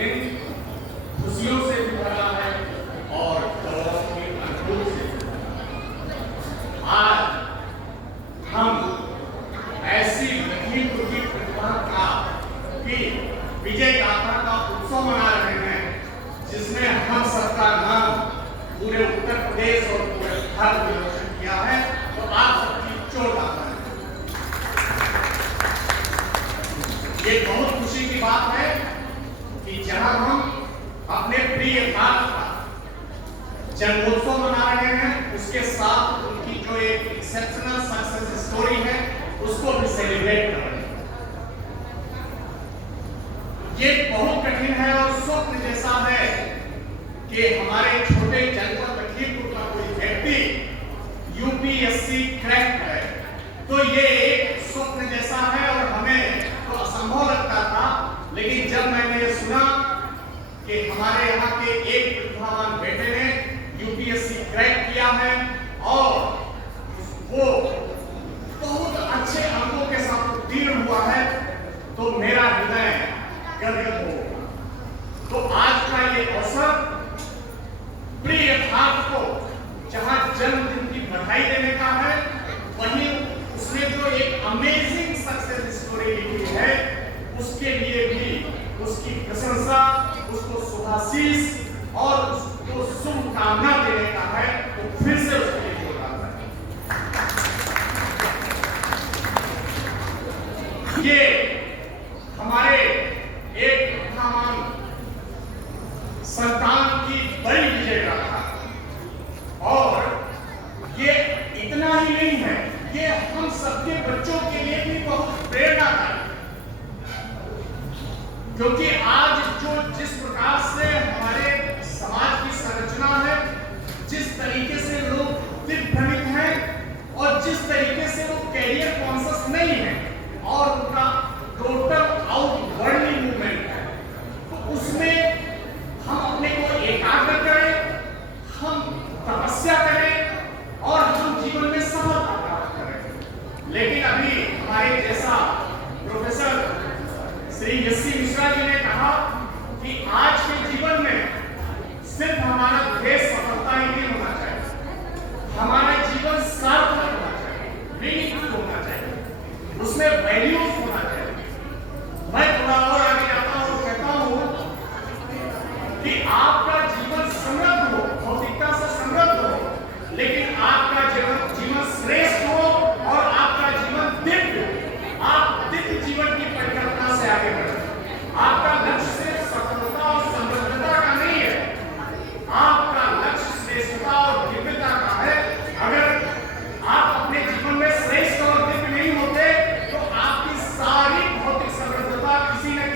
दिन खुशियों से भी भरा है और गौरव के अनुभव से। आज हम ऐसी लखीमपुर की प्रतिभा का की विजय गाथा का उत्सव मना रहे हैं, जिसमें हम सबका नाम पूरे उत्तर प्रदेश और पूरे भारत में रोशन किया है। तो आप सबकी चोट आता है। ये बहुत खुशी की बात है कि जहां हम अपने प्रिय भारत का जन्मोत्सव मना रहे हैं, उसके साथ उनकी जो एक एक्सेप्शनल सक्सेस स्टोरी है उसको भी सेलिब्रेट कर रहे हैं। ये बहुत कठिन है और स्वप्न जैसा है कि हमारे छोटे जनपद लखीमपुर का कोई व्यक्ति यूपीएससी क्रैक है, तो ये एक स्वप्न जैसा है और हमें तो असंभव लगता था। लेकिन जब मैंने ये सुना कि हमारे यहाँ के एक प्रतिभावान बेटे ने यूपीएससी क्रैक किया है और वो बहुत अच्छे अंकों के साथ उत्तीर्ण हुआ है, तो मेरा हृदय गदगद हो। तो आज का ये अवसर प्रिय भारत को जहां जन्मदिन की बधाई देने का है, वहीं उसने जो एक अमेजिंग सक्सेस स्टोरी लिखी है उसके लिए भी उसकी प्रशंसा, उसको शुभाशीष और उसको शुभकामना देने का है। तो फिर से उसके लिए जोरदार ताली। ये हमारे एक प्रतिभावान संतान की बड़ी विजय गाथा, और ये इतना ही नहीं है, ये हम सबके बच्चों के लिए भी बहुत प्रेरणादायक, क्योंकि आज जो जिस प्रकार से हमारे समाज की संरचना है, जिस तरीके से लोग दिग्भ्रमित हैं और जिस तरीके से वो कैरियर कॉन्शियस नहीं है और उनका टोटल आउटवर्डली मूवमेंट है, तो उसमें हम अपने को एकाग्र करें, हम तपस्या करें और हम जीवन में सफलता प्राप्त करें। लेकिन अभी हमारे जैसा प्रोफेसर श्री एस.सी. मिश्रा जी ने कहा कि आज के जीवन में सिर्फ हमारा ध्येय सफलता ही नहीं होना चाहिए, हमारा जीवन सार्थक होना चाहिए, मीनिंगफुल होना चाहिए, उसमें वैल्यूज होना चाहिए। मैं थोड़ा और आगे जाता हूँ, कहता हूँ कि आपका जीवन समृद्ध हो, भौतिकता से समृद्ध हो, लेकिन आपका जीवन श्रेष्ठ हो और आपका जीवन दिव्य, आप दिव्य जीवन की परिकल्पना से आगे बढ़े। आपका लक्ष्य सिर्फ सफलता और समृद्धता का नहीं है, आपका लक्ष्य श्रेष्ठता और दिव्यता का है। अगर आप अपने जीवन में श्रेष्ठ और दिव्य नहीं होते, तो आपकी सारी भौतिक समृद्धता किसी न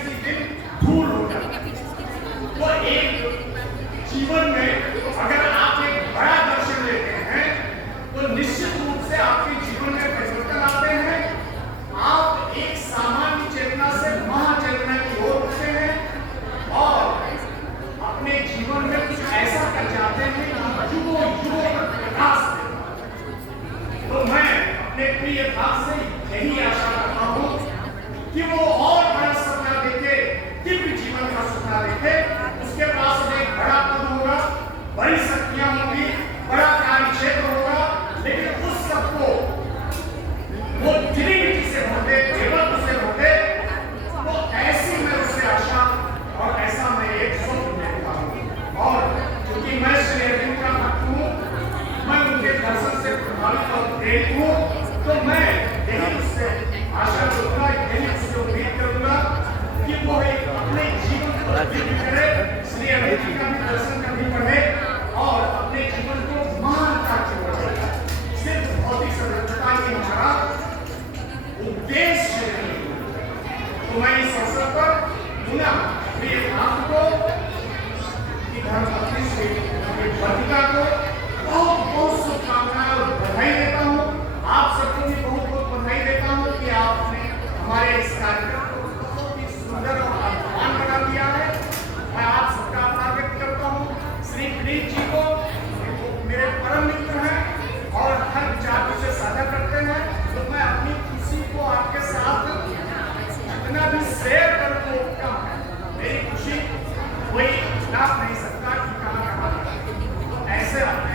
कैसे आते हैं